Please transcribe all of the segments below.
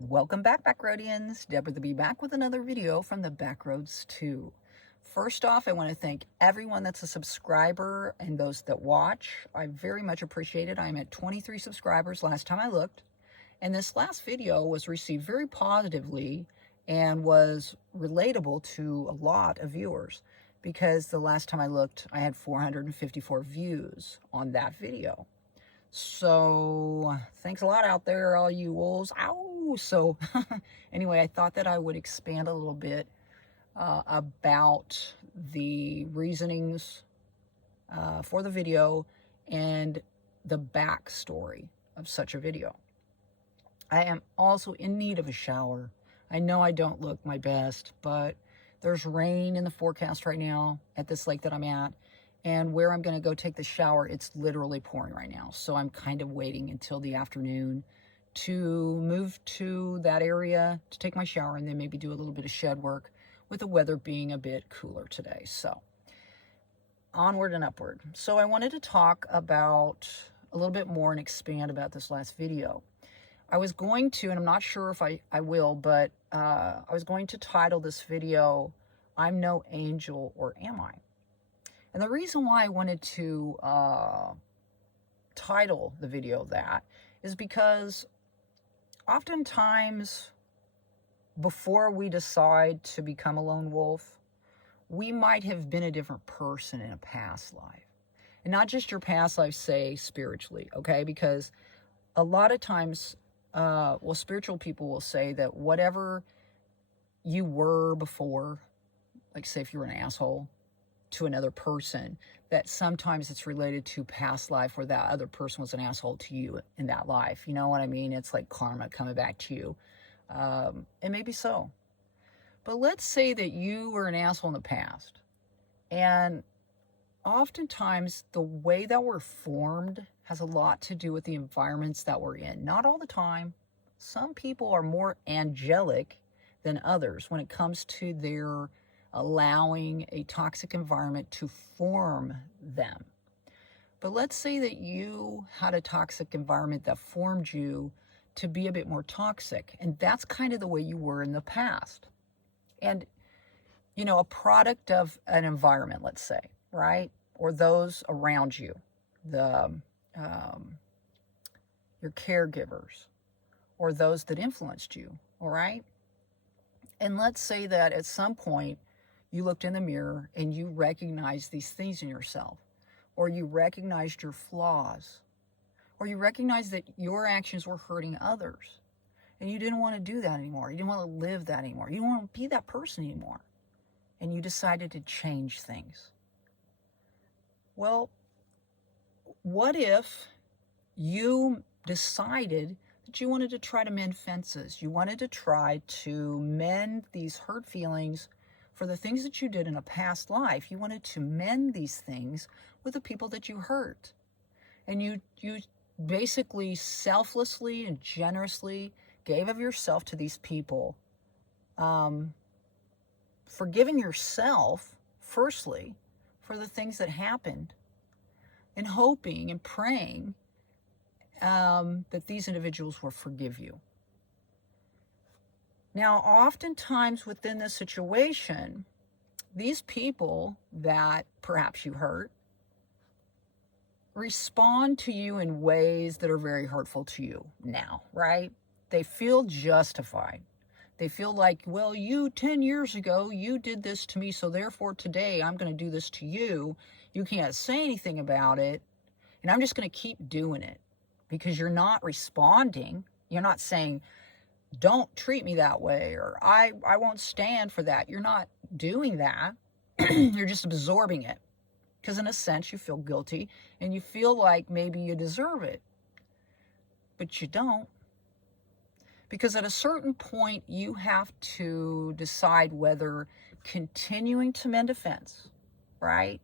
Welcome back, Backroadians. Deborah the Bee back with another video from the Backroads 2. First off, I want to thank everyone that's a subscriber and those that watch. I very much appreciate it. I'm at 23 subscribers last time I looked. And this last video was received very positively and was relatable to a lot of viewers because the last time I looked, I had 454 views on that video. So thanks a lot out there, all you wolves. Ow! So anyway, I thought that I would expand a little bit about the reasonings for the video and the backstory of such a video. I am also in need of a shower. I know I don't look my best, but there's rain in the forecast right now at this lake that I'm at. And where I'm going to go take the shower, it's literally pouring right now. So I'm kind of waiting until the afternoon to move to that area to take my shower and then maybe do a little bit of shed work with the weather being a bit cooler today. So onward and upward. So I wanted to talk about a little bit more and expand about this last video. I was going to, and I'm not sure if I will, but I was going to title this video, I'm No Angel, or Am I? And the reason why I wanted to title the video that is because oftentimes before we decide to become a lone wolf, we might have been a different person in a past life. And not just your past life, say spiritually, okay? Because a lot of times, spiritual people will say that whatever you were before, like say if you were an asshole to another person, that sometimes it's related to past life where that other person was an asshole to you in that life. You know what I mean? It's like karma coming back to you. And maybe so. But let's say that you were an asshole in the past. And oftentimes the way that we're formed has a lot to do with the environments that we're in. Not all the time. Some people are more angelic than others when it comes to their allowing a toxic environment to form them. But let's say that you had a toxic environment that formed you to be a bit more toxic, and that's kind of the way you were in the past. And, you know, a product of an environment, let's say, right? Or those around you, your caregivers, or those that influenced you, all right? And let's say that at some point, you looked in the mirror and you recognized these things in yourself, or you recognized your flaws, or you recognized that your actions were hurting others, and you didn't want to do that anymore. You didn't want to live that anymore. You didn't want to be that person anymore, and you decided to change things. Well, what if you decided that you wanted to try to mend fences? You wanted to try to mend these hurt feelings for the things that you did in a past life. You wanted to mend these things with the people that you hurt. And you basically selflessly and generously gave of yourself to these people, forgiving yourself, firstly, for the things that happened, and hoping and praying that these individuals will forgive you. Now, oftentimes within this situation, these people that perhaps you hurt respond to you in ways that are very hurtful to you now, right? They feel justified. They feel like, well, 10 years ago, you did this to me, so therefore today I'm going to do this to you. You can't say anything about it, and I'm just going to keep doing it because you're not responding. You're not saying, don't treat me that way, or I won't stand for that. You're not doing that. You're just absorbing it because in a sense you feel guilty and you feel like maybe you deserve it, but you don't. Because at a certain point you have to decide whether continuing to mend a fence, right?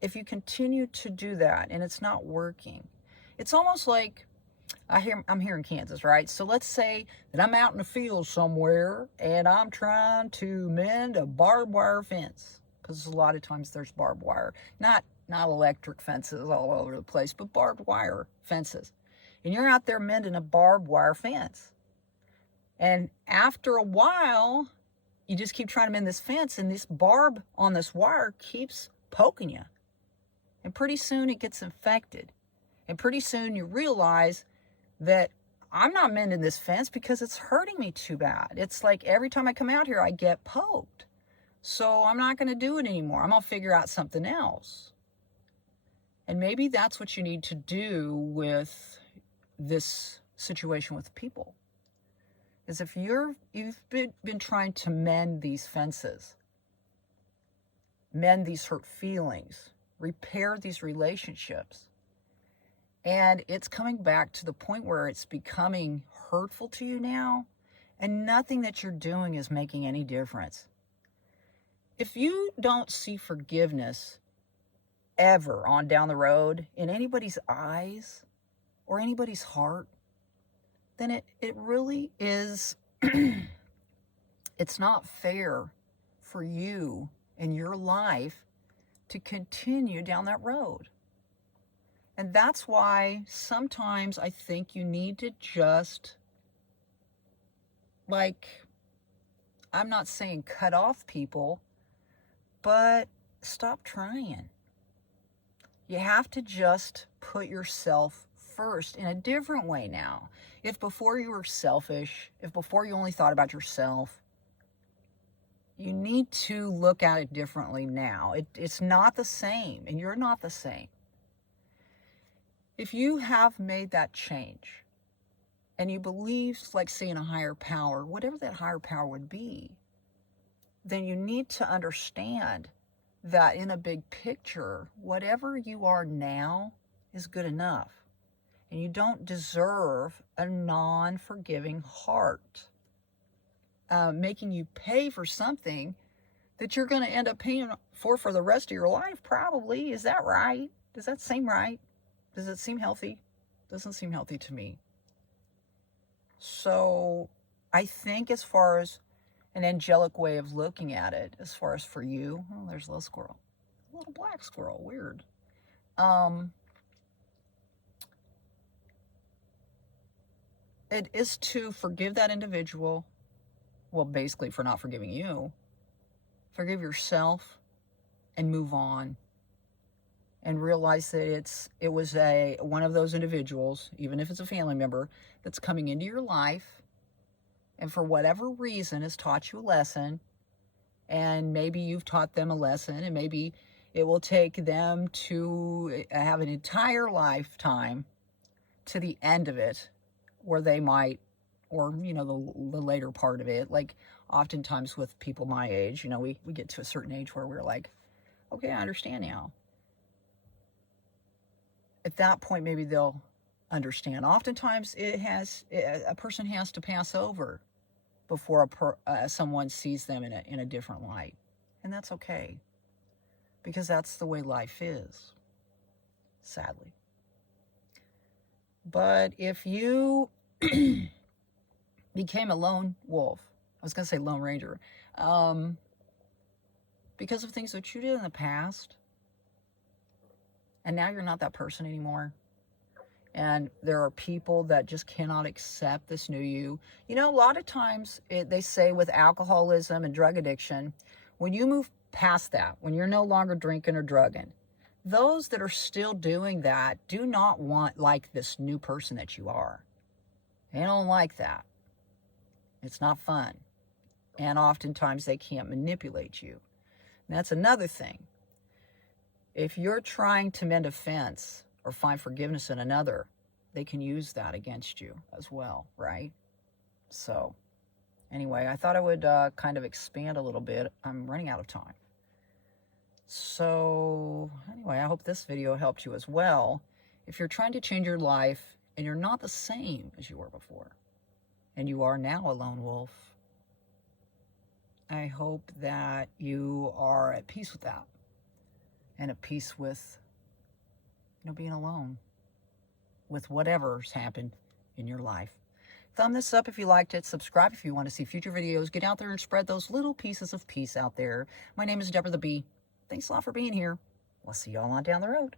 If you continue to do that and it's not working, it's almost like, I'm here in Kansas, right? So let's say that I'm out in the field somewhere and I'm trying to mend a barbed wire fence, because a lot of times there's barbed wire, not electric fences all over the place, but barbed wire fences. and you're out there mending a barbed wire fence. And after a while, you just keep trying to mend this fence, and this barb on this wire keeps poking you. And pretty soon it gets infected. And pretty soon you realize that I'm not mending this fence because it's hurting me too bad. It's like every time I come out here, I get poked. So I'm not going to do it anymore. I'm going to figure out something else. And maybe that's what you need to do with this situation with people. Is if you've been trying to mend these fences, mend these hurt feelings, repair these relationships, and it's coming back to the point where it's becoming hurtful to you now, and nothing that you're doing is making any difference. If you don't see forgiveness ever on down the road in anybody's eyes or anybody's heart, then it really is, it's not fair for you in your life to continue down that road. And that's why sometimes I think you need to just, like, I'm not saying cut off people, but stop trying. You have to just put yourself first in a different way now. If before you were selfish, if before you only thought about yourself, you need to look at it differently now. It's not the same, and you're not the same. If you have made that change, and you believe, like, say, in a higher power, whatever that higher power would be, then you need to understand that in a big picture, whatever you are now is good enough. And you don't deserve a non-forgiving heart, making you pay for something that you're going to end up paying for the rest of your life, probably. Is that right? Does that seem right? Does it seem healthy? Doesn't seem healthy to me. So I think as far as an angelic way of looking at it, as far as for you, oh, there's a little squirrel. A little black squirrel, weird. It is to forgive that individual, well, basically for not forgiving you, forgive yourself, and move on. And realize that it was one of those individuals, even if it's a family member, that's coming into your life, and for whatever reason has taught you a lesson, and maybe you've taught them a lesson, and maybe it will take them to have an entire lifetime to the end of it, where they might, or, the later part of it, like oftentimes with people my age, we get to a certain age where we're like, okay, I understand now. At that point, maybe they'll understand. Oftentimes, a person has to pass over before someone sees them in a different light, and that's okay, because that's the way life is, sadly. But if you became a lone wolf, I was going to say lone ranger, because of things that you did in the past, and now you're not that person anymore, and there are people that just cannot accept this new you. A lot of times they say with alcoholism and drug addiction, when you move past that, when you're no longer drinking or drugging, those that are still doing that do not like this new person that you are. They don't like that. It's not fun. And oftentimes they can't manipulate you. And that's another thing. If you're trying to mend a fence or find forgiveness in another, they can use that against you as well, right? So anyway, I thought I would kind of expand a little bit. I'm running out of time. So anyway, I hope this video helped you as well. If you're trying to change your life and you're not the same as you were before, and you are now a lone wolf, I hope that you are at peace with that, and at peace with, being alone with whatever's happened in your life. Thumb this up if you liked it. Subscribe if you want to see future videos. Get out there and spread those little pieces of peace out there. My name is Deborah the Bee. Thanks a lot for being here. We'll see y'all on down the road.